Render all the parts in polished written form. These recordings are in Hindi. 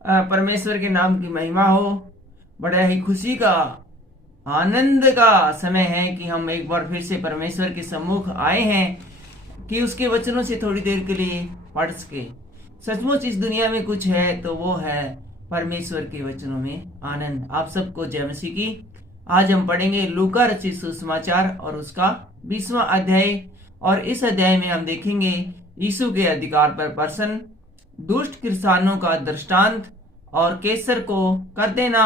परमेश्वर के नाम की महिमा हो। बड़ा ही खुशी का, आनंद का समय है कि हम एक बार फिर से परमेश्वर के सम्मुख आए हैं कि उसके वचनों से थोड़ी देर के लिए पढ़ सके। सचमुच इस दुनिया में कुछ है तो वो है परमेश्वर के वचनों में आनंद। आप सबको जय मसीह की। आज हम पढ़ेंगे लूका रचित सुसमाचार और उसका 20वां अध्याय। और इस अध्याय में हम देखेंगे यीशु के अधिकार पर प्रसन्न, दुष्ट किसानों का दृष्टांत और कैसर को कर देना,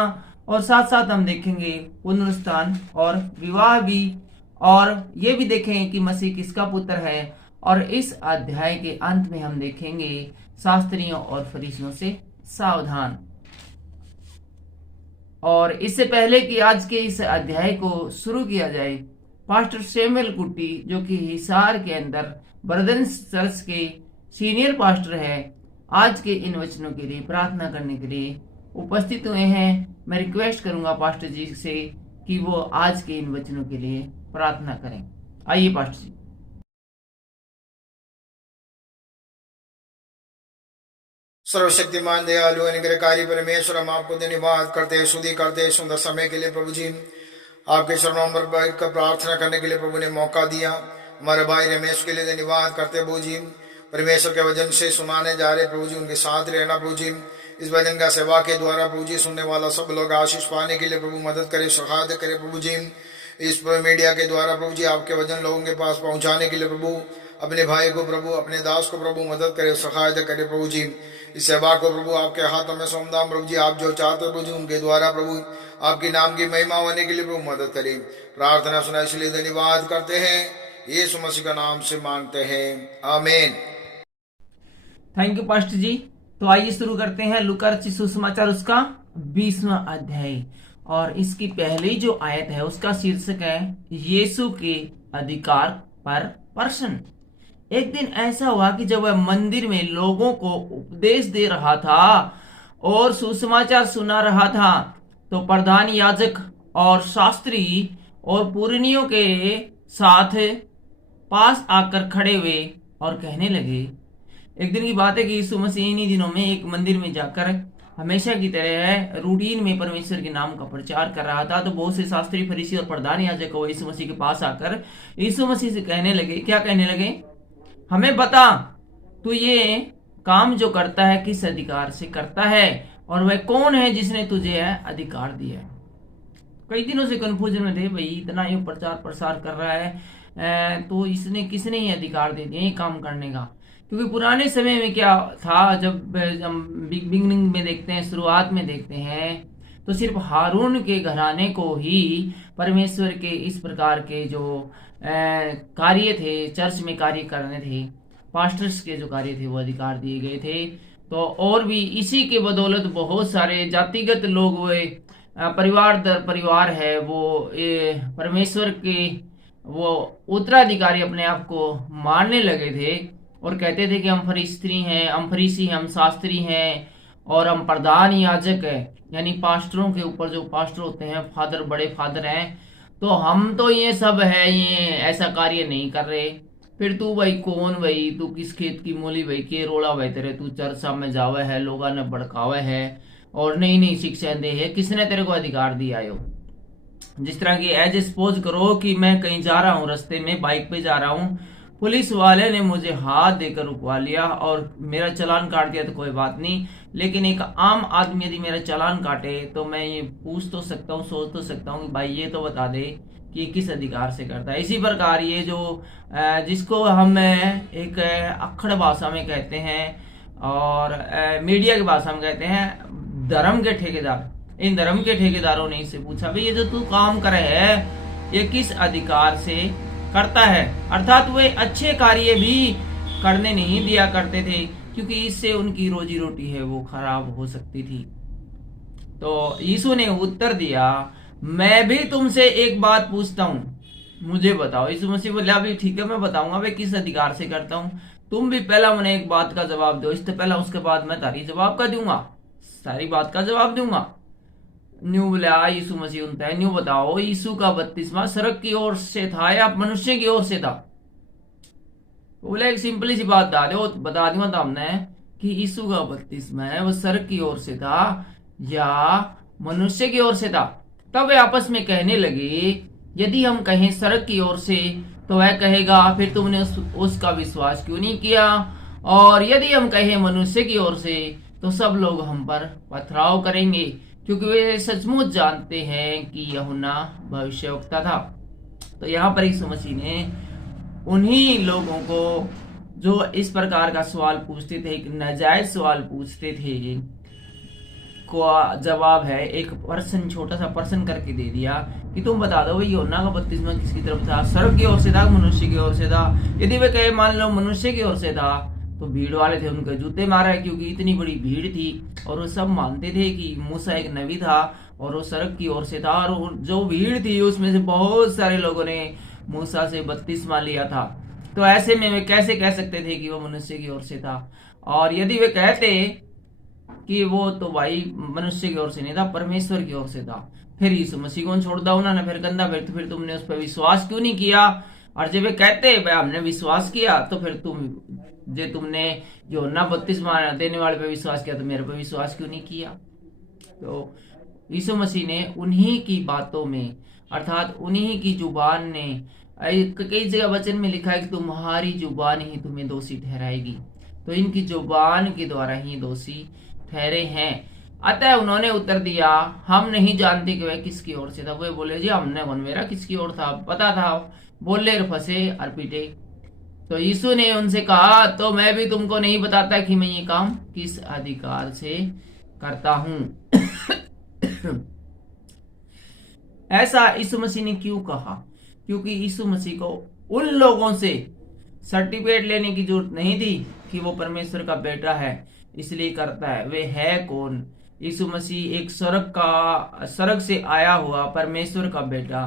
और साथ साथ हम देखेंगे पुनरुत्थान और विवाह भी, और ये भी देखेंगे कि मसीह किसका पुत्र है। और इस अध्याय के अंत में हम देखेंगे शास्त्रियों और फरीसियों से सावधान। और इससे पहले कि आज के इस अध्याय को शुरू किया जाए, पास्टर सैमुअल कुट्टी जो कि हिसार के अंदर बर्दन चर्च के सीनियर पास्टर है, आज के इन वचनों के लिए प्रार्थना करने के लिए उपस्थित हुए हैं। मैं रिक्वेस्ट करूंगा पास्टर जी से कि वो आज के इन वचनों के लिए प्रार्थना करें। आइए पास्टर जी। सर्वशक्तिमान दयालु अनुग्रहकारी परमेश्वर, हम आपको धन्यवाद करते हैं, स्तुति करते हैं सुंदर समय के लिए प्रभु जी। आपके चरणों पर बैठकर प्रार्थना करने के लिए प्रभु ने मौका दिया। हमारे भाई रमेश के लिए धन्यवाद करते हैं प्रभु जी। परमेश्वर के वचन से सुनाने जा रहे प्रभु जी, उनके साथ रहना प्रभु जी। इस वचन का सेवा के द्वारा प्रभु जी सुनने वाला सब लोग आशीष पाने के लिए प्रभु मदद करे, सहायता करे प्रभु जी। इस मीडिया के द्वारा प्रभु जी आपके वचन लोगों के पास पहुंचाने के लिए प्रभु अपने भाई को प्रभु, अपने दास को प्रभु मदद करे, सहायता करे प्रभु जी। इस सेवा को प्रभु आपके हाथों में सौंपता हूं प्रभु जी। आप जो चाहते प्रभु जी उनके द्वारा प्रभु आपके नाम की महिमा होने के लिए प्रभु मदद करें। प्रार्थना सुना इसलिए धन्यवाद करते हैं, यीशु मसीह का नाम से मांगते हैं, आमीन। थैंक यू पास्टर जी। तो आइए शुरू करते हैं लूका रचित सुसमाचार उसका 20वां अध्याय। और इसकी पहली जो आयत है उसका शीर्षक है यीशु के अधिकार पर प्रश्न। एक दिन ऐसा हुआ कि जब वह मंदिर में लोगों को उपदेश दे रहा था और सुसमाचार सुना रहा था, तो प्रधान याजक और शास्त्री और पुरनियों के साथ पास आकर खड़े हुए और कहने लगे। एक दिन की बात है कि यीशु मसीह इन्हीं दिनों में एक मंदिर में जाकर हमेशा की तरह रूटीन में परमेश्वर के नाम का प्रचार कर रहा था। तो बहुत से शास्त्री, फरीसी और प्रधान याजक को यीशु मसीह के पास आकर यीशु मसीह से कहने लगे। क्या कहने लगे? हमें बता, तू ये काम जो करता है किस अधिकार से करता है, और वह कौन है जिसने तुझे अधिकार दिया है। कई दिनों से कंफ्यूजन में थे, भाई इतना ये प्रचार प्रसार कर रहा है तो इसने किसने ये अधिकार दे दिया ये काम करने का। क्योंकि पुराने समय में क्या था, जब हम बिगिनिंग में देखते हैं, शुरुआत में देखते हैं, तो सिर्फ हारून के घराने को ही परमेश्वर के इस प्रकार के जो कार्य थे, चर्च में कार्य करने थे, पास्टर्स के जो कार्य थे वो अधिकार दिए गए थे। तो और भी इसी के बदौलत बहुत सारे जातिगत लोग हुए, परिवार दर परिवार है वो परमेश्वर के वो उत्तराधिकारी अपने आप को मानने लगे थे और कहते थे कि हम फरीसी हैं, हम फरीसी हैं, हम शास्त्री हैं और हम प्रधान याजक है, यानी पास्टरों के ऊपर जो पास्टर होते हैं, फादर, बड़े फादर हैं, तो हम तो ये सब है, ये ऐसा कार्य नहीं कर रहे। फिर तू भाई कौन, भाई तू किस खेत की मूली, भाई के रोड़ा भाई तेरे, तू चर्चा में जावे है, लोगों ने भड़कावे है और नई नई शिक्षा दे है, किसने तेरे को अधिकार दिया है? जिस तरह की एज सपोज करो कि मैं कहीं जा रहा हूँ, रास्ते में बाइक पे जा रहा हूँ, पुलिस वाले ने मुझे हाथ देकर रुकवा लिया और मेरा चालान काट दिया तो कोई बात नहीं, लेकिन एक आम आदमी यदि मेरा चालान काटे तो मैं ये पूछ तो सकता हूँ, सोच तो सकता हूँ कि भाई ये तो बता दे कि ये किस अधिकार से करता है। इसी प्रकार ये जो जिसको हम एक अक्खड़ भाषा में कहते हैं और मीडिया की भाषा में कहते हैं धर्म के ठेकेदार, इन धर्म के ठेकेदारों ने इससे पूछा भाई ये जो तू काम करे है ये किस अधिकार से करता है। अर्थात वे अच्छे कार्य भी करने नहीं दिया करते थे क्योंकि इससे उनकी रोजी रोटी है वो खराब हो सकती थी। तो यीशु ने उत्तर दिया, मैं भी तुमसे एक बात पूछता हूं, मुझे बताओ। यीशु मसीह बोला भी ठीक है मैं बताऊंगा भाई किस अधिकार से करता हूं, तुम भी पहला मुझे एक बात का जवाब दो, इससे पहला उसके बाद मैं तारी जवाब का दूंगा, सारी बात का जवाब दूंगा। न्यू बोला यीशु मसीह उनता है, न्यू बताओ यीशु का बपतिस्मा स्वर्ग की ओर से था या मनुष्य की ओर से था? बोले एक सिंपली सी बात बता दो, बता दूंगा तो हमने कि यीशु का बपतिस्मा है वो स्वर्ग की ओर से था या मनुष्य की ओर से था। तब वे आपस में कहने लगे, यदि हम कहें स्वर्ग की ओर से तो वह कहेगा, फिर तुमने उसका विश्वास क्यों नहीं किया? और यदि हम कहें मनुष्य की ओर से तो सब लोग हम पर पथराव करेंगे, क्योंकि वे सचमुच जानते हैं कि यूहन्ना भविष्यवक्ता था। तो यहाँ पर यीशु मसीह ने उन्हीं लोगों को जो इस प्रकार का सवाल पूछते थे, एक नाजायज सवाल पूछते थे, को जवाब है एक पर्सन, छोटा सा पर्सन करके दे दिया कि तुम बता दो भाई यूहन्ना का बपतिस्मा किसकी तरफ था, स्वर्ग की ओर से था, मनुष्य की ओर से था? यदि वे कहे मान लो मनुष्य की ओर से था तो भीड़ वाले थे उनके जूते मारा है, क्योंकि इतनी बड़ी भीड़ थी और वो सब मानते थे कि मूसा एक नबी था और वो स्वर्ग की ओर से था। और जो भीड़ थी उसमें से बहुत सारे लोगों ने मूसा से बपतिस्मा लिया था। तो ऐसे में वे कैसे कह सकते थे कि वो मनुष्य की ओर से था? और यदि वे कहते कि वो तो भाई मनुष्य की ओर से नहीं था, परमेश्वर की ओर से था, फिर यीशु मसीह को छोड़ दो उन्होंने, फिर कंधा फिर तुमने उस पर विश्वास क्यों नहीं किया? और जब वे कहते भाई हमने विश्वास किया, तो फिर तुमने यूहन्ना बपतिस्मा देने वाले पे विश्वास किया तो मेरे पे विश्वास क्यों नहीं किया? तो यीशु मसीह ने उन्हीं की बातों में, अर्थात उन्हीं की जुबान ने, कई जगह वचन में लिखा है कि तुम्हारी जुबान ही तुम्हें दोषी ठहराएगी। तो इनकी जुबान के द्वारा ही दोषी ठहरे हैं। अतः उन्होंने उत्तर दिया, हम नहीं जानते कि वह किसकी ओर से था। वे बोले जी हमने मेरा किसकी ओर था पता था। बोले फंसे और पीटे। तो यीशु ने उनसे कहा, तो मैं भी तुमको नहीं बताता कि मैं ये काम किस अधिकार से करता हूं। ऐसा यीशु मसीह ने क्यों कहा? क्योंकि यीशु मसीह को उन लोगों से सर्टिफिकेट लेने की जरूरत नहीं थी कि वो परमेश्वर का बेटा है इसलिए करता है। वे है कौन? यीशु मसीह एक स्वर्ग से आया हुआ परमेश्वर का बेटा।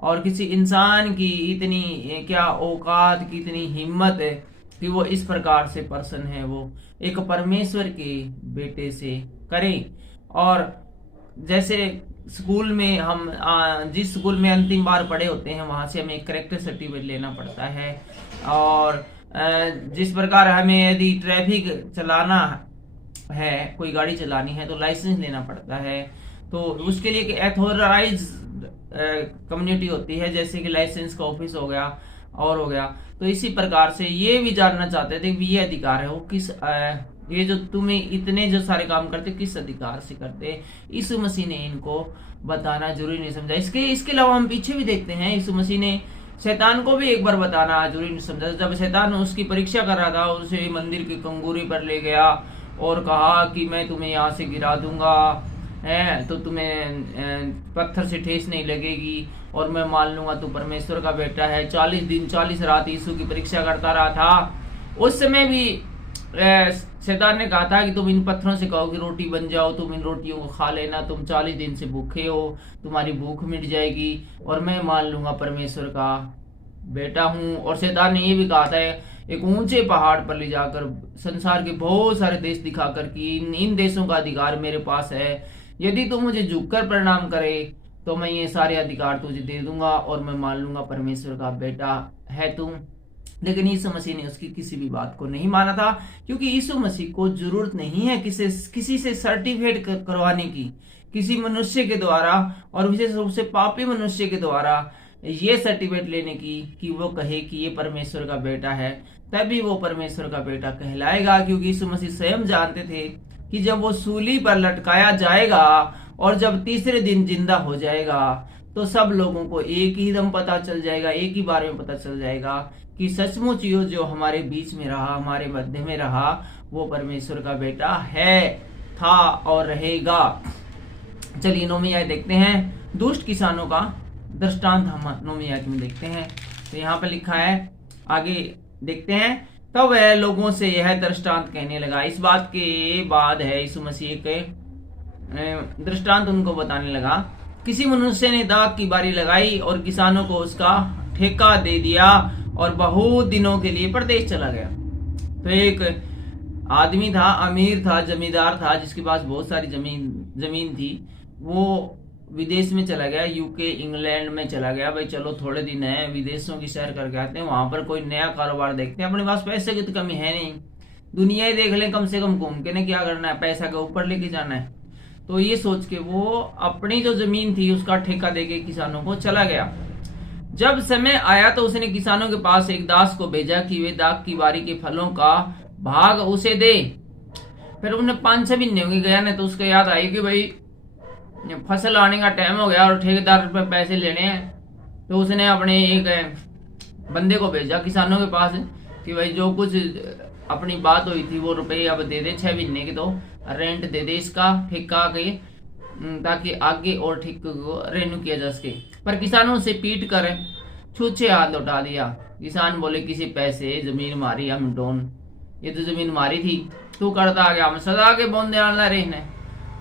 और किसी इंसान की इतनी क्या औकात की इतनी हिम्मत है कि वो इस प्रकार से पर्सन है, वो एक परमेश्वर के बेटे से करें। और जैसे स्कूल में हम जिस स्कूल में अंतिम बार पढ़े होते हैं वहां से हमें एक कैरेक्टर सर्टिफिकेट लेना पड़ता है। और जिस प्रकार हमें यदि ट्रैफिक चलाना है, कोई गाड़ी चलानी है तो लाइसेंस लेना पड़ता है। तो उसके लिए एक एथोराइज कम्युनिटी होती है, जैसे कि लाइसेंस का ऑफिस हो गया और हो गया। तो इसी प्रकार से ये भी जानना चाहते थे कि ये अधिकार है वो किस ये जो तुम्हें इतने जो सारे काम करते किस अधिकार से करते। यीशु मसीह ने इनको बताना जरूरी नहीं समझा। इसके अलावा हम पीछे भी देखते हैं, यीशु मसीह ने शैतान को भी एक बार बताना जरूरी नहीं समझा। जब शैतान उसकी परीक्षा कर रहा था, उसे मंदिर की कंगूरी पर ले गया और कहा कि मैं तुम्हें यहाँ से गिरा दूंगा, है तो तुम्हें पत्थर से ठेस नहीं लगेगी और मैं मान लूंगा तू परमेश्वर का बेटा है। 40 दिन 40 रात यीशु की परीक्षा करता रहा था। उस समय भी शैतान ने कहा था कि तुम इन पत्थरों से कहो कि रोटी बन जाओ, तुम इन रोटियों को खा लेना, तुम 40 दिन से भूखे हो, तुम्हारी भूख मिट जाएगी और मैं मान लूंगा परमेश्वर का बेटा हूं। और शैतान ने ये भी कहा था एक ऊंचे पहाड़ पर ले जाकर संसार के बहुत सारे देश दिखाकर कि इन देशों का अधिकार मेरे पास है, यदि तू मुझे झुककर प्रणाम करे तो मैं ये सारे अधिकार तुझे दे दूंगा और मैं मान लूंगा परमेश्वर का बेटा है तुम। लेकिन यीशु मसीह ने उसकी किसी भी बात को नहीं माना था, क्योंकि यीशु मसीह को जरूरत नहीं है किसी से सर्टिफिकेट करवाने की, किसी मनुष्य के द्वारा और विशेष रूप से पापी मनुष्य के द्वारा ये सर्टिफिकेट लेने की कि वो कहे कि ये परमेश्वर का बेटा है, तभी वो परमेश्वर का बेटा कहलाएगा। क्योंकि यीशु मसीह स्वयं जानते थे कि जब वो सूली पर लटकाया जाएगा और जब तीसरे दिन जिंदा हो जाएगा तो सब लोगों को एक ही दम पता चल जाएगा, एक ही बार में पता चल जाएगा कि सचमुच ये जो हमारे बीच में रहा, हमारे मध्य में रहा, वो परमेश्वर का बेटा है, था और रहेगा। चलिए 9वीं आयत देखते हैं, दुष्ट किसानों का दृष्टांत हम 9वीं आयत में देखते हैं। तो यहाँ पर लिखा है, आगे देखते हैं, तब वह लोगों से यह दृष्टांत कहने लगा। इस बात के बाद है यीशु मसीह के दृष्टांत उनको बताने लगा। किसी मनुष्य ने दाख की बारी लगाई और किसानों को उसका ठेका दे दिया और बहुत दिनों के लिए परदेश चला गया। तो एक आदमी था, अमीर था, जमींदार था, जिसके पास बहुत सारी जमीन थी। वो विदेश में चला गया, यूके इंग्लैंड में चला गया। भाई चलो थोड़े दिन है, विदेशों की सैर करके आते हैं, वहां पर कोई नया कारोबार देखते हैं, अपने पास पैसे की तो कमी है नहीं, दुनिया ही देख लें कम से कम, घूम के ने क्या करना है, पैसा के ऊपर लेके जाना है। तो ये सोच के वो अपनी जो जमीन थी उसका ठेका देके किसानों को चला गया। जब समय आया तो उसने किसानों के पास एक दास को भेजा कि वे दाख की बारी के फलों का भाग उसे दे। फिर उन्हें 5-6 महीने हो गया ना, तो उसको याद आई कि भाई फसल आने का टाइम हो गया और ठेकेदार पे पैसे लेने हैं। तो उसने अपने एक बंदे को भेजा किसानों के पास कि भाई जो कुछ अपनी बात हुई थी वो रुपए अब दे दे, 6 महीने के तो रेंट दे दे इसका ठेका के, ताकि आगे और ठीक रेन्यू किया जा सके। पर किसानों से पीट कर छूछे हाथ लौटा दिया। किसान बोले किसी पैसे जमीन मारी हम डोन, ये तो जमीन मारी थी, तू करता आ गया, हम सदा के बोन देना रहे ने।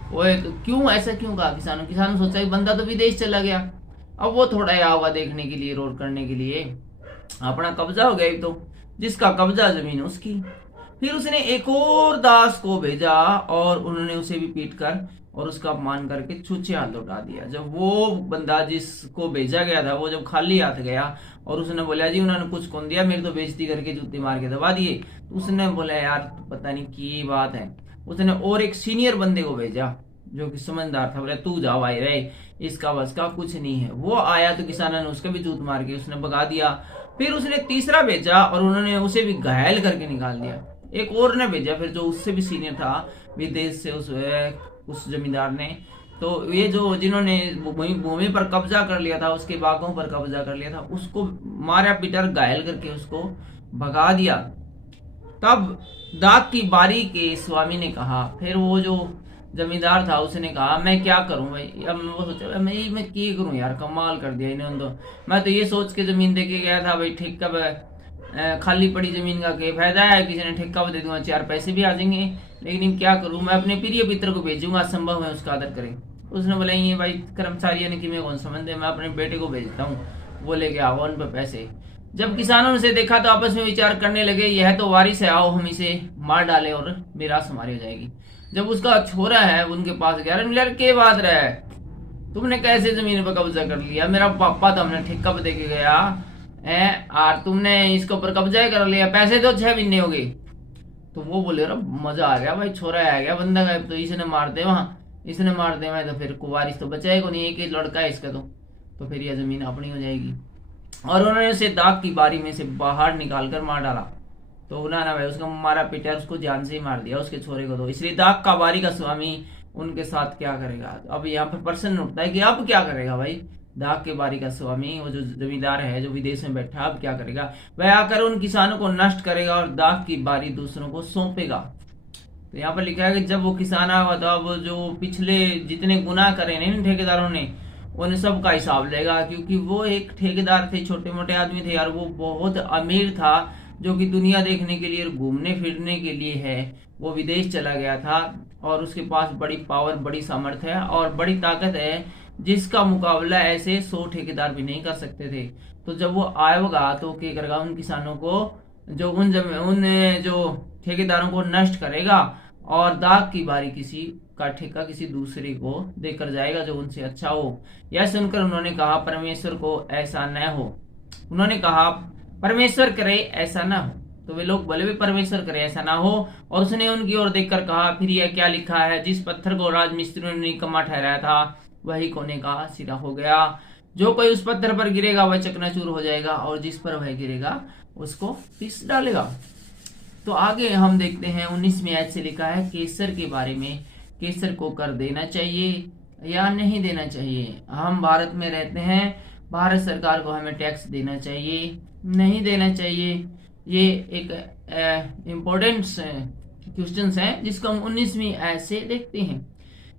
ओए तो क्यों ऐसा क्यों कहा किसानों सोचा कि बंदा तो विदेश चला गया, अब वो थोड़ा आया होगा देखने के लिए, रोड करने के लिए, अपना कब्जा हो गया, तो जिसका कब्जा जमीन उसकी। फिर उसने एक और दास को भेजा और उन्होंने उसे भी पीट कर और उसका अपमान करके छूछे हाथ लौटा दिया। जब वो बंदा जिसको भेजा गया था वो जब खाली हाथ गया और उसने बोला जी उन्होंने कुछ कौन दिया, मेरी तो बेइज्जती करके जूते मार के दबा दिए, तो उसने बोला यार पता नहीं की बात है। उसने और एक सीनियर बंदे को भेजा जो कि समझदार था, बोला तू जा भाई रे, इसका बस का कुछ नहीं है। वो आया तो किसानों ने उसका भी जूत मार के उसने भगा दिया। फिर उसने तीसरा भेजा और उन्होंने उसे भी घायल करके निकाल दिया। एक और ने भेजा फिर जो उससे भी सीनियर था विदेश से, उस जमींदार ने। तो ये जो जिन्होंने भूमि पर कब्जा कर लिया था, उसके बागों पर कब्जा कर लिया था, उसको मारा पीटर घायल करके उसको भगा दिया। तब दाख की बारी के स्वामी ने कहा, फिर वो जो जमींदार था उसने कहा मैं क्या करूं भाई। अब वो सोचा मैं क्या करूं यार, कमाल कर दिया इन्होंने तो। मैं तो ये सोच के जमीन दे के गया था भाई, ठेका खाली पड़ी जमीन का क्या फायदा है, किसी ने ठेका दे दूंगा 4 पैसे भी आ जाएंगे, लेकिन क्या करूं, मैं अपने प्रिय मित्र को भेजूंगा, संभव है उसका आदर करें। उसने बोला ये भाई कर्मचारी ने कि मैं कौन समझ, मैं अपने बेटे को भेजता हूँ, वो लेके आओ उन पर पैसे। जब किसानों ने देखा तो आपस में विचार करने लगे, यह तो वारिस है, आओ हम इसे मार डाले और मीरास हमारी हो जाएगी। जब उसका छोरा है उनके पास गया, यार के बात रहा है, तुमने कैसे जमीन पर कब्जा कर लिया, मेरा पापा तो हमने ठेका पे देके गया है और तुमने इसके ऊपर कब्जा कर लिया, पैसे तो 6 महीने हो गए। तो वो बोले मजा आ गया भाई, छोरा आ गया बंदा का, तो इसने मार दे वहां, इसने मार दे तो फिर वारिस तो बचाएगा नहीं, एक ही लड़का है इसका, तो फिर यह जमीन अपनी हो जाएगी। और उन्होंने उसे दाग की बारी में से बाहर निकालकर मार डाला। तो उन्होंने भाई उसको मारा पीटा, उसको जान से ही मार दिया उसके छोरे को। तो इसलिए दाग का बारी का स्वामी उनके साथ क्या करेगा। अब यहाँ पर प्रश्न उठता है कि अब क्या करेगा भाई दाग के बारी का स्वामी, वो जो जमींदार है जो विदेश में बैठा, अब क्या करेगा। वह आकर उन किसानों को नष्ट करेगा और दाग की बारी दूसरों को सौंपेगा। तो यहाँ पर लिखा है कि जब वो किसान आएगा तो अब जो पिछले जितने गुनाह करे इन ठेकेदारों ने, उन सब का हिसाब लेगा, क्योंकि वो एक ठेकेदार थे, छोटे मोटे आदमी थे यार, वो बहुत अमीर था जो कि दुनिया देखने के लिए और घूमने फिरने के लिए है, वो विदेश चला गया था और उसके पास बड़ी पावर, बड़ी सामर्थ्य है और बड़ी ताकत है, जिसका मुकाबला ऐसे 100 ठेकेदार भी नहीं कर सकते थे। तो जब वो आएगा तो क्या करेगा, उन किसानों को जो उन जो ठेकेदारों को नष्ट करेगा और दाग की बारी किसी का ठेका किसी दूसरे को देकर जाएगा जो उनसे अच्छा हो। यह सुनकर उन्होंने कहा परमेश्वर को ऐसा न हो। उन्होंने कहा परमेश्वर करे ऐसा ना हो। तो वे लोग बोले भी परमेश्वर करे ऐसा ना हो। और उसने उनकी ओर देखकर कहा फिर यह क्या लिखा है, जिस पत्थर को राजमिस्त्रियों ने निकम्मा ठहराया था वही कोने का सिरा हो गया। जो कोई उस पत्थर पर गिरेगा वह चकनाचूर हो जाएगा और जिस पर वह गिरेगा उसको पीस डालेगा। तो आगे हम देखते हैं 19वीं आयत से लिखा है केसर के बारे में, केसर को कर देना चाहिए या नहीं देना चाहिए। हम भारत में रहते हैं, भारत सरकार को हमें टैक्स देना चाहिए नहीं देना चाहिए। ये एक इम्पोर्टेंट क्वेश्चन है जिसको हम 19वीं आयत से देखते हैं।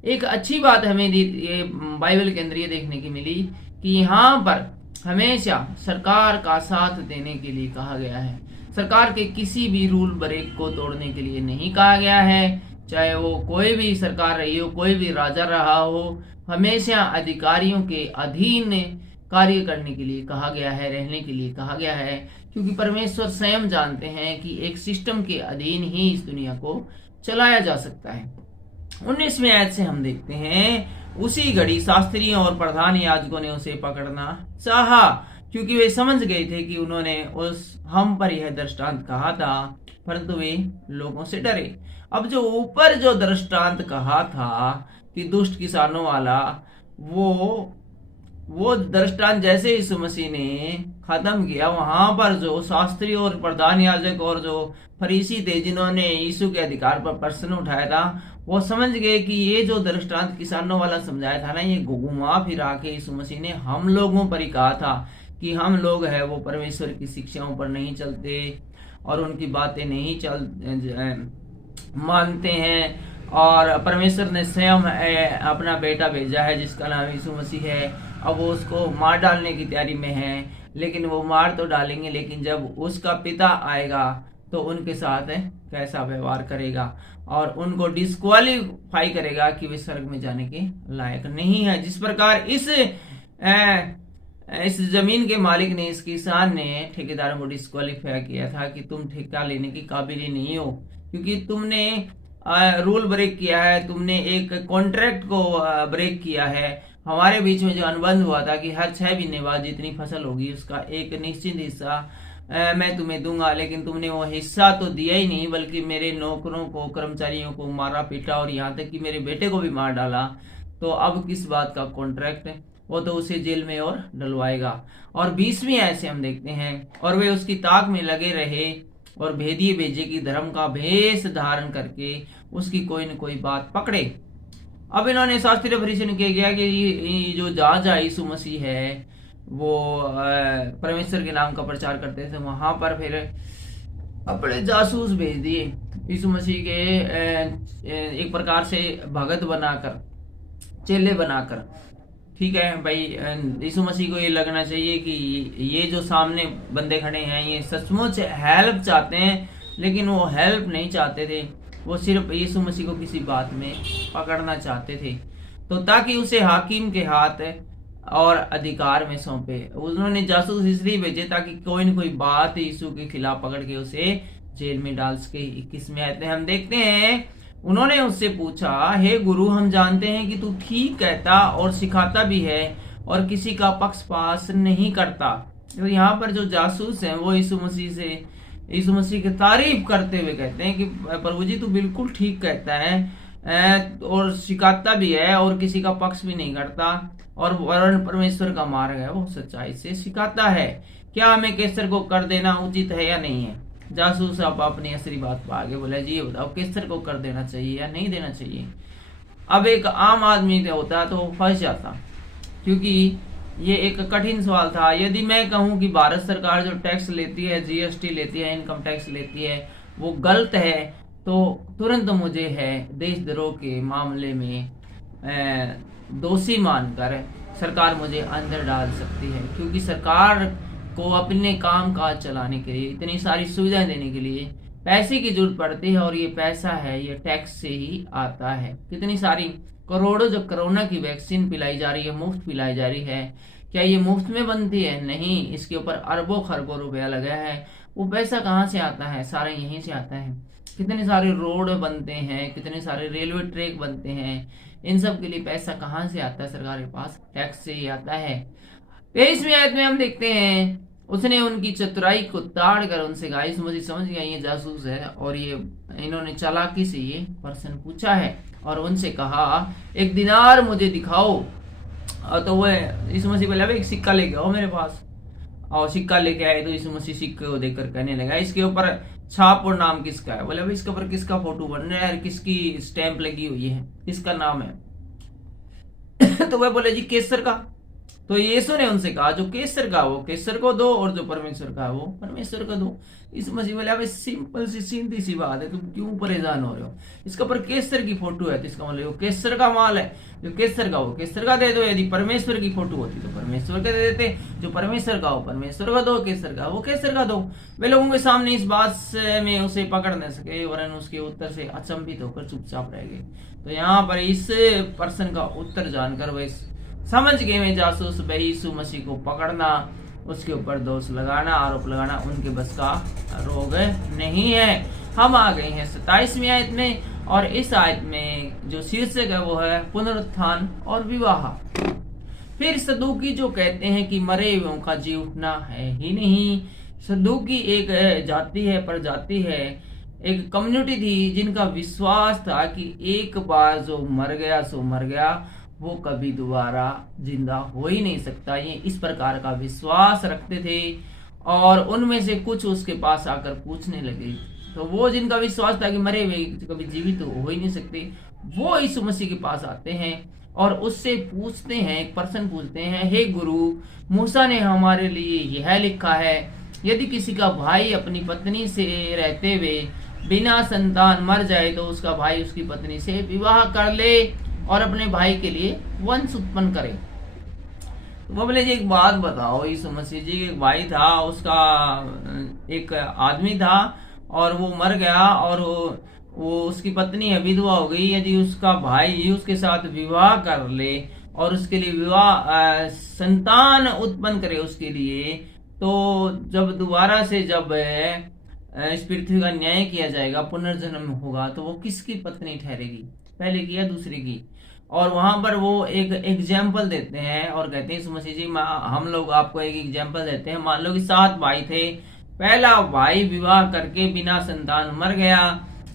एक अच्छी बात हमें ये बाइबल के अंदर ये देखने की मिली कि यहाँ पर हमेशा सरकार का साथ देने के लिए कहा गया है। सरकार के किसी भी रूल ब्रेक को तोड़ने के लिए नहीं कहा गया है, चाहे वो कोई भी सरकार रही हो, कोई भी राजा रहा हो, हमेशा अधिकारियों के अधीन कार्य करने के लिए कहा गया है, रहने के लिए कहा गया है, क्योंकि परमेश्वर स्वयं जानते हैं कि एक सिस्टम के अधीन ही इस दुनिया को चलाया जा सकता है। 19वीं आयत से हम देखते हैं उसी घड़ी शास्त्रियों और प्रधान याजकों ने उसे पकड़ना चाहा, क्योंकि वे समझ गए थे कि उन्होंने उस हम पर यह दृष्टांत कहा था। परंतु वे लोगों से डरे। अब जो ऊपर जो दृष्टांत कहा था कि दुष्ट किसानों वाला, वो दृष्टांत जैसे यीशु मसीह ने खत्म किया, वहां पर जो शास्त्री और प्रधान याजक और जो फरीसी थे जिन्होंने यीशु के अधिकार पर प्रश्न उठाया था, वो समझ गए कि ये जो दृष्टांत किसानों वाला समझाया था ना, ये घुमा फिरा के यीशु मसीह ने हम लोगों पर ही कहा था कि हम लोग है वो परमेश्वर की शिक्षाओं पर नहीं चलते और उनकी बातें नहीं मानते हैं। और परमेश्वर ने स्वयं अपना बेटा भेजा है जिसका नाम यीशु मसीह है। अब वो उसको मार डालने की तैयारी में है, लेकिन वो मार तो डालेंगे, लेकिन जब उसका पिता आएगा तो उनके साथ कैसा व्यवहार करेगा और उनको डिस्क्वालीफाई करेगा कि वे स्वर्ग में जाने के लायक नहीं है। जिस प्रकार इस जमीन के मालिक ने, इस किसान ने ठेकेदारों को डिस्क्वालीफाई किया था कि तुम ठेका लेने की काबिल ही नहीं हो, क्योंकि तुमने रूल ब्रेक किया है, तुमने एक कॉन्ट्रैक्ट को ब्रेक किया है। हमारे बीच में जो अनुबंध हुआ था कि हर 6 महीने बाद जितनी फसल होगी उसका एक निश्चित हिस्सा मैं तुम्हें दूंगा, लेकिन तुमने वो हिस्सा तो दिया ही नहीं, बल्कि मेरे नौकरों को, कर्मचारियों को मारा पीटा और यहाँ तक कि मेरे बेटे को भी मार डाला। तो अब किस बात का कॉन्ट्रैक्ट? वो तो उसे जेल में और डलवाएगा। और 20वीं ऐसे हम देखते हैं, और वे उसकी ताक में लगे रहे और भेदिए भेजे की धर्म का भेष धारण करके उसकी कोई न कोई बात पकड़े। अब इन्होंने शास्त्री फरीसी ने कह गया कि जो जहाँ यीशु मसीह है वो परमेश्वर के नाम का प्रचार करते थे, वहां पर फिर अपने जासूस भेज दिए यीशु मसीह के एक प्रकार से भगत बनाकर, चेले बनाकर। ठीक है भाई, यीशु मसीह को ये लगना चाहिए कि ये जो सामने बंदे खड़े हैं ये सचमुच हेल्प चाहते हैं, लेकिन वो हेल्प नहीं चाहते थे, वो सिर्फ यीशु मसीह को किसी बात में पकड़ना चाहते थे, तो ताकि उसे हाकिम के हाथ और अधिकार में सौंपे। उन्होंने जासूस इसलिए भेजे ताकि कोई न कोई बात यीशु के खिलाफ पकड़ के उसे जेल में डाल सके। 21वें आयत में हम देखते हैं, उन्होंने उससे पूछा, हे गुरु, हम जानते हैं कि तू ठीक कहता और सिखाता भी है और किसी का पक्षपात नहीं करता। तो यहाँ पर जो जासूस हैं वो यीशु मसीह की तारीफ करते हुए कहते हैं कि प्रभु जी तू बिल्कुल ठीक कहता है और सिखाता भी है और किसी का पक्ष भी नहीं करता, और वर्ण परमेश्वर का मार्ग है वो सच्चाई से सिखाता है। क्या हमें कैसर को कर देना उचित है या नहीं है? जासूस अब अपनी असली बात पर आगे बोला, जी ये बताओ कैसर को कर देना चाहिए या नहीं देना चाहिए। अब एक आम आदमी होता तो फंस जाता, क्योंकि ये एक कठिन सवाल था। यदि मैं कहूं कि भारत सरकार जो टैक्स लेती है, जीएसटी लेती है, इनकम टैक्स लेती है, वो गलत है, तो तुरंत मुझे है देशद्रोह के मामले में दोषी मानकर सरकार मुझे अंदर डाल सकती है, क्योंकि सरकार को अपने काम काज चलाने के लिए, इतनी सारी सुविधाएं देने के लिए पैसे की जरूरत पड़ती है, और ये पैसा है ये टैक्स से ही आता है। कितनी सारी करोड़ों जो कोरोना की वैक्सीन पिलाई जा रही है, मुफ्त पिलाई जा रही है, क्या ये मुफ्त में बनती है? नहीं, इसके ऊपर अरबों खरबों रुपया लगा है। वो पैसा कहाँ से आता है? सारा यहीं से आता है। कितने सारे रोड बनते हैं, कितने सारे रेलवे ट्रैक बनते हैं, इन सब के लिए पैसा कहाँ से आता है? सरकार के पास टैक्स से ही आता है। 23वीं आयत में हम देखते हैं, उसने उनकी चतुराई को ताड़ कर उनसे कहा, यीशु मसीह समझ गया ये जासूस है और ये इन्होंने चालाकी से ये प्रश्न पूछा है, और उनसे कहा, एक दिनार मुझे दिखाओ। तो वो यीशु मसीह बोला, एक सिक्का लेके आओ मेरे पास। और सिक्का लेके आए तो यीशु मसीह सिक्के को देखकर कहने लगा, इसके ऊपर छाप और नाम किसका है? बोले, इसके ऊपर किसका फोटो बन रहा है, किसकी स्टैंप लगी हुई है, किसका नाम है? तो वह बोले, जी केसर का। तो यीशु ने उनसे कहा, जो केसर का वो केसर को दो और जो परमेश्वर का वो परमेश्वर को दो। इस मसीह बोले, अब सिंपल सी सीधी सी बात है, तुम क्यों परेशान हो रहे हो? इसके ऊपर केसर की फोटो है तो इसका मतलब वो केसर का माल है, जो केसर का वो केसर का दे दो। यदि परमेश्वर की फोटो होती तो परमेश्वर का दे देते, जो परमेश्वर का हो परमेश्वर का दो, केसर का वो केसर का दो। वे लोगों के सामने इस बात में उसे पकड़ न सके, वरन उसके उत्तर से अचंभित होकर चुपचाप रह गए। तो यहाँ पर इस प्रश्न का उत्तर जानकर वह समझ गए में जासूस यीशु मसीह को पकड़ना, उसके ऊपर दोष लगाना, आरोप लगाना उनके बस का रोग नहीं है। हम आ गए हैं 27वीं आयत में, और इस आयत में जो शीर्षक है वो है पुनरुत्थान और विवाह। फिर सदूकी जो कहते हैं कि मरे हुओं का जी उठना है ही नहीं। सदूकी एक जाति है, प्रजाति है एक कम्युनिटी थी जिनका विश्वास था कि एक बार जो मर गया सो मर गया, वो कभी दोबारा जिंदा हो ही नहीं सकता। ये इस प्रकार का विश्वास रखते थे और उनमें से कुछ उसके पास आकर पूछने लगे। तो वो जिनका विश्वास था कि मरे हुए कभी जीवित तो हो ही नहीं सकते, वो यीशु मसीह के पास आते हैं और उससे पूछते हैं, एक प्रश्न पूछते हैं, हे गुरु, मूसा ने हमारे लिए यह लिखा है, यदि किसी का भाई अपनी पत्नी से रहते हुए बिना संतान मर जाए तो उसका भाई उसकी पत्नी से विवाह कर ले और अपने भाई के लिए वंश उत्पन्न करे। तो वो बोले जी एक बात बताओ, यीशु मसीह जी, एक भाई था, उसका एक आदमी था और वो मर गया और वो उसकी पत्नी विधवा हो गई। यदि उसका भाई उसके साथ विवाह कर ले और उसके लिए विवाह संतान उत्पन्न करे उसके लिए, तो जब दोबारा से जब इस पृथ्वी का न्याय किया जाएगा, पुनर्जन्म होगा, तो वो किसकी पत्नी ठहरेगी, पहले की या दूसरे की? और वहां पर वो एक एग्जाम्पल देते हैं और कहते हैं, मसीह जी हम लोग आपको एक एग्जाम्पल देते हैं। मान लो कि 7 भाई थे, पहला भाई विवाह करके बिना संतान मर गया,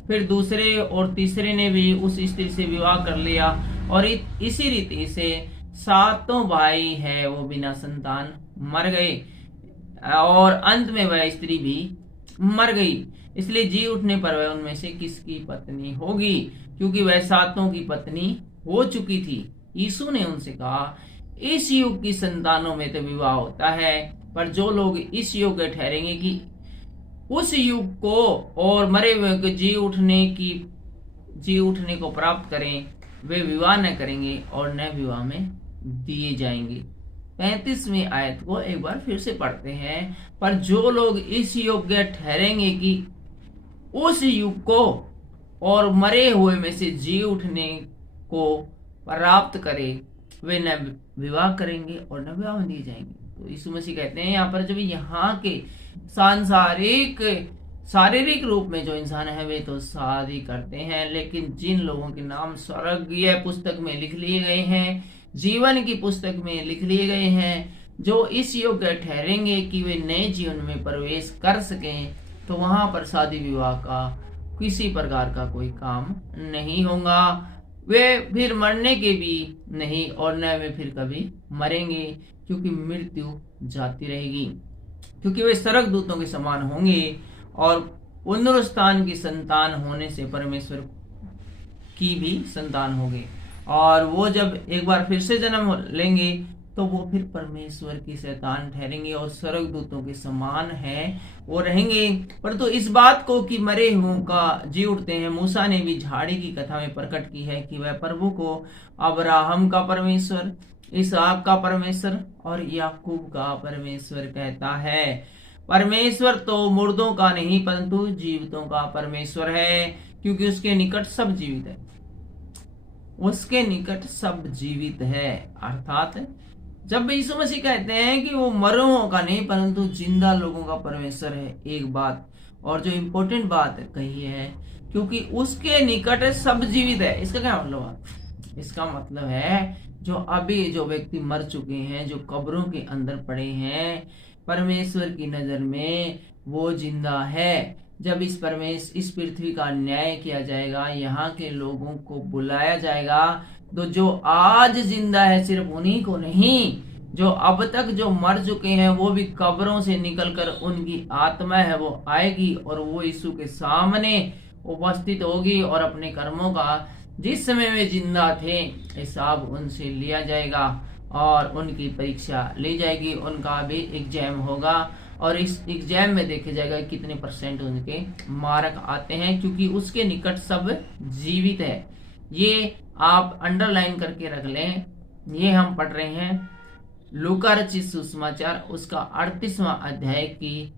फिर दूसरे और तीसरे ने भी उस स्त्री से विवाह कर लिया और इसी रीति से 7 भाई है वो बिना संतान मर गए और अंत में वह स्त्री भी मर गई। इसलिए जी उठने पर वह उनमें से किसकी पत्नी होगी, क्योंकि वह 7 की पत्नी हो चुकी थी। यीशु ने उनसे कहा, इस युग की संतानों में तो विवाह होता है, पर जो लोग इस योग्य ठहरेंगे कि उस युग को और मरे हुए को जी उठने को प्राप्त करें, वे विवाह न करेंगे और न विवाह में दिए जाएंगे। 35वीं आयत को एक बार फिर से पढ़ते हैं। पर जो लोग इस योग्य ठहरेंगे कि उस युग को और मरे हुए में से जी उठने को प्राप्त करे, वे न विवाह करेंगे और न विवाह में दिए जाएंगे। तो यीशु मसीह कहते हैं यहाँ पर, जब यहाँ के शारीरिक रूप में जो इंसान है वे तो शादी करते हैं, लेकिन जिन लोगों के नाम स्वर्गीय पुस्तक में लिख लिए गए हैं, जीवन की पुस्तक में लिख लिए गए हैं, जो इस योग्य ठहरेंगे कि वे नए जीवन में प्रवेश कर सकें, तो वहां पर शादी विवाह का किसी प्रकार का कोई काम नहीं होगा। वे फिर मरने के भी नहीं और न वे फिर कभी मरेंगे, क्योंकि मृत्यु जाती रहेगी, क्योंकि वे स्वर्ग दूतों के समान होंगे और पुनरुत्थान की संतान होने से परमेश्वर की भी संतान होगी। और वो जब एक बार फिर से जन्म लेंगे तो वो फिर परमेश्वर की संतान ठहरेंगे और स्वर्ग दूतों के समान है वो रहेंगे। परंतु इस बात को कि मरे हुओं का जी उठते हैं, मूसा ने भी झाड़ी की कथा में प्रकट की है कि वह प्रभु को अब्राहम का परमेश्वर, इसहाक का परमेश्वर और याकूब का परमेश्वर कहता है। परमेश्वर तो मुर्दों का नहीं परंतु जीवितों का परमेश्वर है, क्योंकि उसके निकट सब जीवित है। उसके निकट सब जीवित है, अर्थात जब यीशु मसीह कहते हैं कि वो मरों का नहीं परंतु जिंदा लोगों का परमेश्वर है, एक बात और जो इम्पोर्टेंट बात कही है, क्योंकि उसके निकट सब जीवित है। इसका क्या मतलब है? इसका मतलब है जो अभी जो व्यक्ति मर चुके हैं, जो कब्रों के अंदर पड़े हैं, परमेश्वर की नजर में वो जिंदा है। जब इस पृथ्वी का न्याय किया जाएगा, यहाँ के लोगों को बुलाया जाएगा, तो जो आज जिंदा है सिर्फ उन्हीं को नहीं, जो अब तक जो मर चुके हैं वो भी कब्रों से निकलकर उनकी आत्मा है वो आएगी और वो यीशु के सामने उपस्थित होगी और अपने कर्मों का जिस समय वे जिंदा थे हिसाब उनसे लिया जाएगा और उनकी परीक्षा ली जाएगी। उनका भी एग्जाम होगा और इस एग्जाम में देखा जाएगा कितने % उनके मार्क आते हैं, क्योंकि उसके निकट सब जीवित है। ये आप अंडरलाइन करके रख लें। ये हम पढ़ रहे हैं लूका रचित सुसमाचार उसका 38वां अध्याय की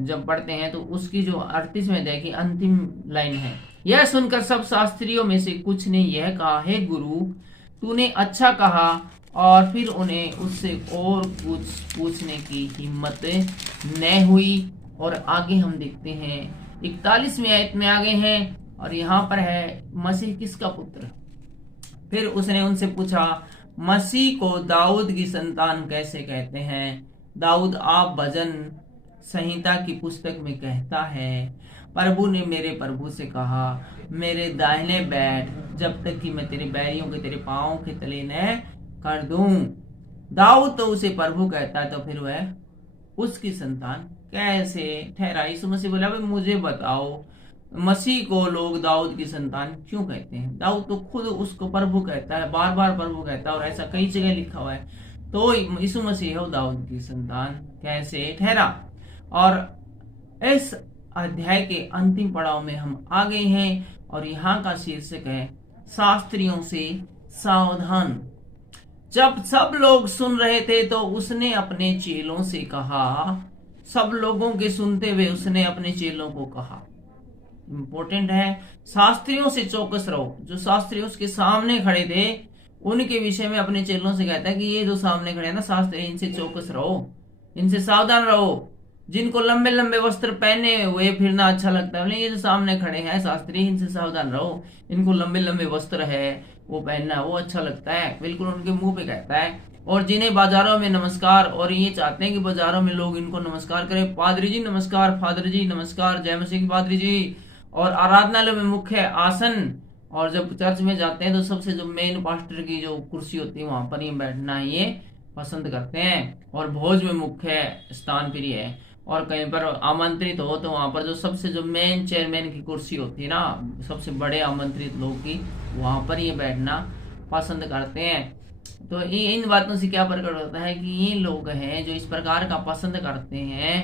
जब पढ़ते हैं तो उसकी जो 38वें अध्याय की अंतिम लाइन है, यह सुनकर सब शास्त्रियों में से कुछ ने यह कहा, हे गुरु तूने अच्छा कहा। और फिर उन्हें उससे और कुछ पूछने की हिम्मत न हुई। और आगे हम देखते हैं 41वीं आयत में आगे हैं और यहाँ पर है मसीह किसका पुत्र। फिर उसने उनसे पूछा, मसीह को दाऊद की संतान कैसे कहते हैं? दाऊद आप भजन संहिता की पुस्तक में कहता है, प्रभु ने मेरे प्रभु से कहा, मेरे दाहिने बैठ, जब तक कि मैं तेरे बैरियों के तेरे पांवों के तले न कर दूं। दाऊद तो उसे प्रभु कहता है, तो फिर वह उसकी संतान कैसे ठहरा? यीशु मसीह बोला, भाई मुझे बताओ, मसीह को लोग दाऊद की संतान क्यों कहते हैं? दाऊद तो खुद उसको प्रभु कहता है, बार बार प्रभु कहता है, और ऐसा कई जगह लिखा हुआ है। तो यीशु मसीह है दाऊद की संतान कैसे ठहरा? और इस अध्याय के अंतिम पड़ाव में हम आ गए हैं, और यहाँ का शीर्षक है शास्त्रियों से सावधान। जब सब लोग सुन रहे थे तो उसने अपने चेलों से कहा, सब लोगों के सुनते हुए उसने अपने चेलों को कहा, इंपॉर्टेंट है, शास्त्रियों से चौकस रहो। जो शास्त्री उसके सामने खड़े थे उनके विषय में अपने चेलों से कहता है कि ये जो सामने खड़े हैं ना शास्त्री, इनसे चौकस रहो, इनसे सावधान रहो। जिनको लंबे लंबे वस्त्र पहने हुए फिरना अच्छा लगता है, ये जो सामने खड़े हैं शास्त्री, इनसे सावधान रहो। इनको लंबे लंबे वस्त्र है वो पहनना वो अच्छा लगता है, बिल्कुल उनके मुंह पे कहता है। और जिन्हें बाजारों में नमस्कार, और ये चाहते हैं कि बाजारों में लोग इनको नमस्कार करें, पादरी जी नमस्कार, फादर जी नमस्कार, जय मसीह पादरी जी। और आराधनालय में मुख्य आसन, और जब चर्च में जाते हैं तो सबसे जो मेन पास्टर की जो कुर्सी होती है वहां पर ही बैठना ये पसंद करते हैं। और भोज में मुख्य स्थान प्रिय है, और कहीं पर आमंत्रित हो तो वहां पर जो सबसे जो मेन चेयरमैन की कुर्सी होती है ना, सबसे बड़े आमंत्रित लोग की, वहां पर ये बैठना पसंद करते हैं। तो इन बातों से क्या प्रकट होता है कि ये लोग हैं जो इस प्रकार का पसंद करते हैं,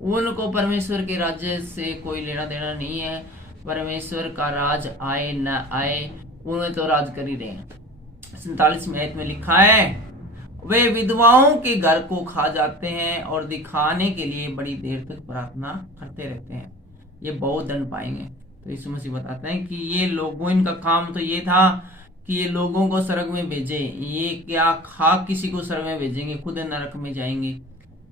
उनको परमेश्वर के राज्य से कोई लेना देना नहीं है। परमेश्वर का राज आए न आए, उन्हें तो राज कर ही रहे हैं। 47वें आयत में लिखा है, वे विधवाओं के घर को खा जाते हैं और दिखाने के लिए बड़ी देर तक प्रार्थना करते रहते हैं, ये बहुत दंड पाएंगे। तो यीशु मसीह बताते हैं कि ये लोगों, इनका काम तो ये था कि ये लोगों को स्वर्ग में भेजे। ये क्या खा किसी को स्वर्ग में भेजेंगे, खुद नरक में जाएंगे।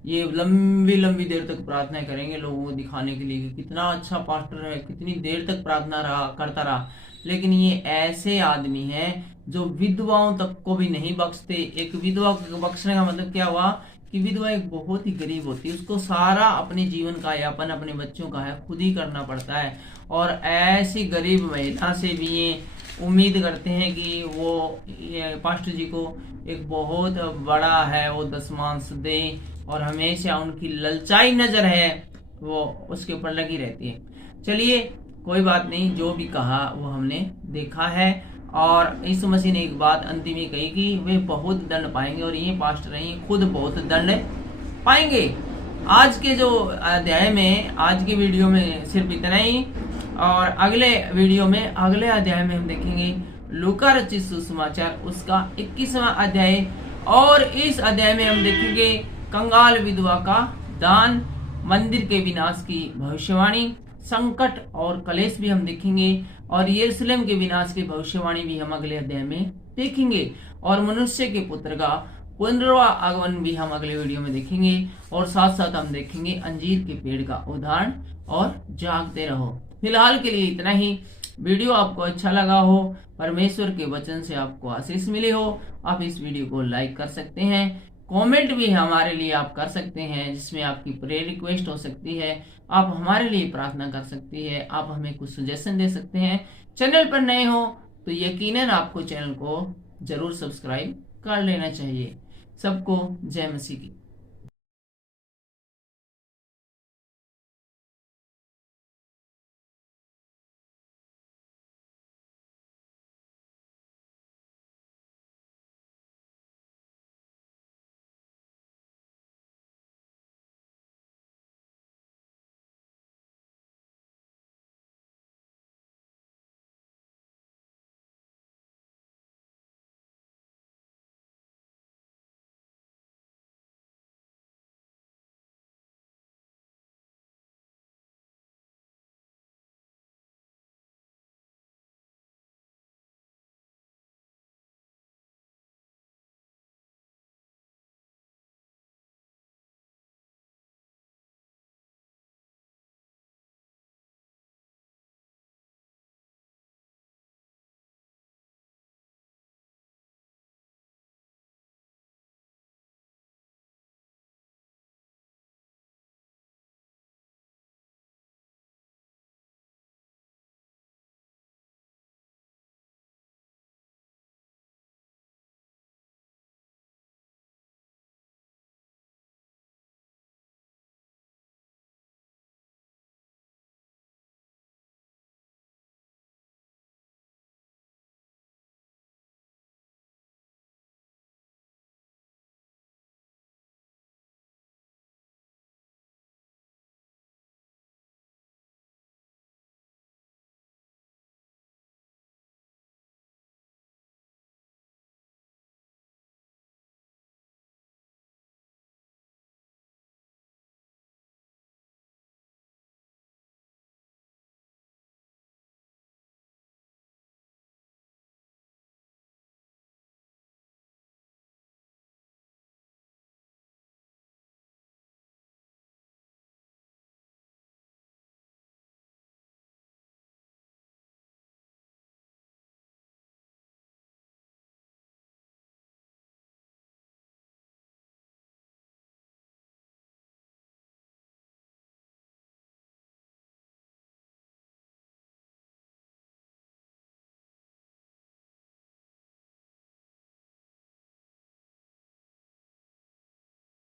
ये लंबी लंबी देर तक प्रार्थना करेंगे लोगों को दिखाने के लिए कि कितना अच्छा पास्टर है, कितनी देर तक प्रार्थना करता रहा। लेकिन ये ऐसे आदमी हैं जो विधवाओं तक को भी नहीं बख्शते। एक विधवा को बख्शने का मतलब क्या हुआ कि विधवा एक बहुत ही गरीब होती है, उसको सारा अपने जीवन का यापन अपने बच्चों का है खुद ही करना पड़ता है। और ऐसी गरीब महिला से भी ये उम्मीद करते हैं कि वो पास्टर जी को एक बहुत बड़ा है वो दशमांश दे, और हमेशा उनकी ललचाई नजर है वो उसके ऊपर लगी रहती है। चलिए कोई बात नहीं, जो भी कहा वो हमने देखा है। और यीशु मसीह ने एक बात अंतिम में कही कि वे बहुत दंड पाएंगे, और ये पास्टर हैं खुद बहुत दंड पाएंगे। आज के जो अध्याय में, आज की वीडियो में सिर्फ इतना ही, और अगले वीडियो में अगले अध्याय में हम देखेंगे लूका रचित सुसमाचार उसका 21वां अध्याय, और इस अध्याय में हम देखेंगे कंगाल विधवा का दान, मंदिर के विनाश की भविष्यवाणी, संकट और कलेश भी हम देखेंगे, और यरूशलेम के विनाश की भविष्यवाणी भी हम अगले अध्याय में देखेंगे, और मनुष्य के पुत्र का पुनर्वा आगमन भी हम अगले वीडियो में देखेंगे। और साथ साथ हम देखेंगे अंजीर के पेड़ का उदाहरण और जागते रहो। फिलहाल के लिए इतना ही। वीडियो आपको अच्छा लगा हो, परमेश्वर के वचन से आपको आशीष मिली हो, आप इस वीडियो को लाइक कर सकते हैं। कमेंट भी हमारे लिए आप कर सकते हैं, जिसमें आपकी प्रेयर रिक्वेस्ट हो सकती है, आप हमारे लिए प्रार्थना कर सकती है, आप हमें कुछ सजेशन दे सकते हैं। चैनल पर नए हो तो यकीनन आपको चैनल को जरूर सब्सक्राइब कर लेना चाहिए। सबको जय मसीह की।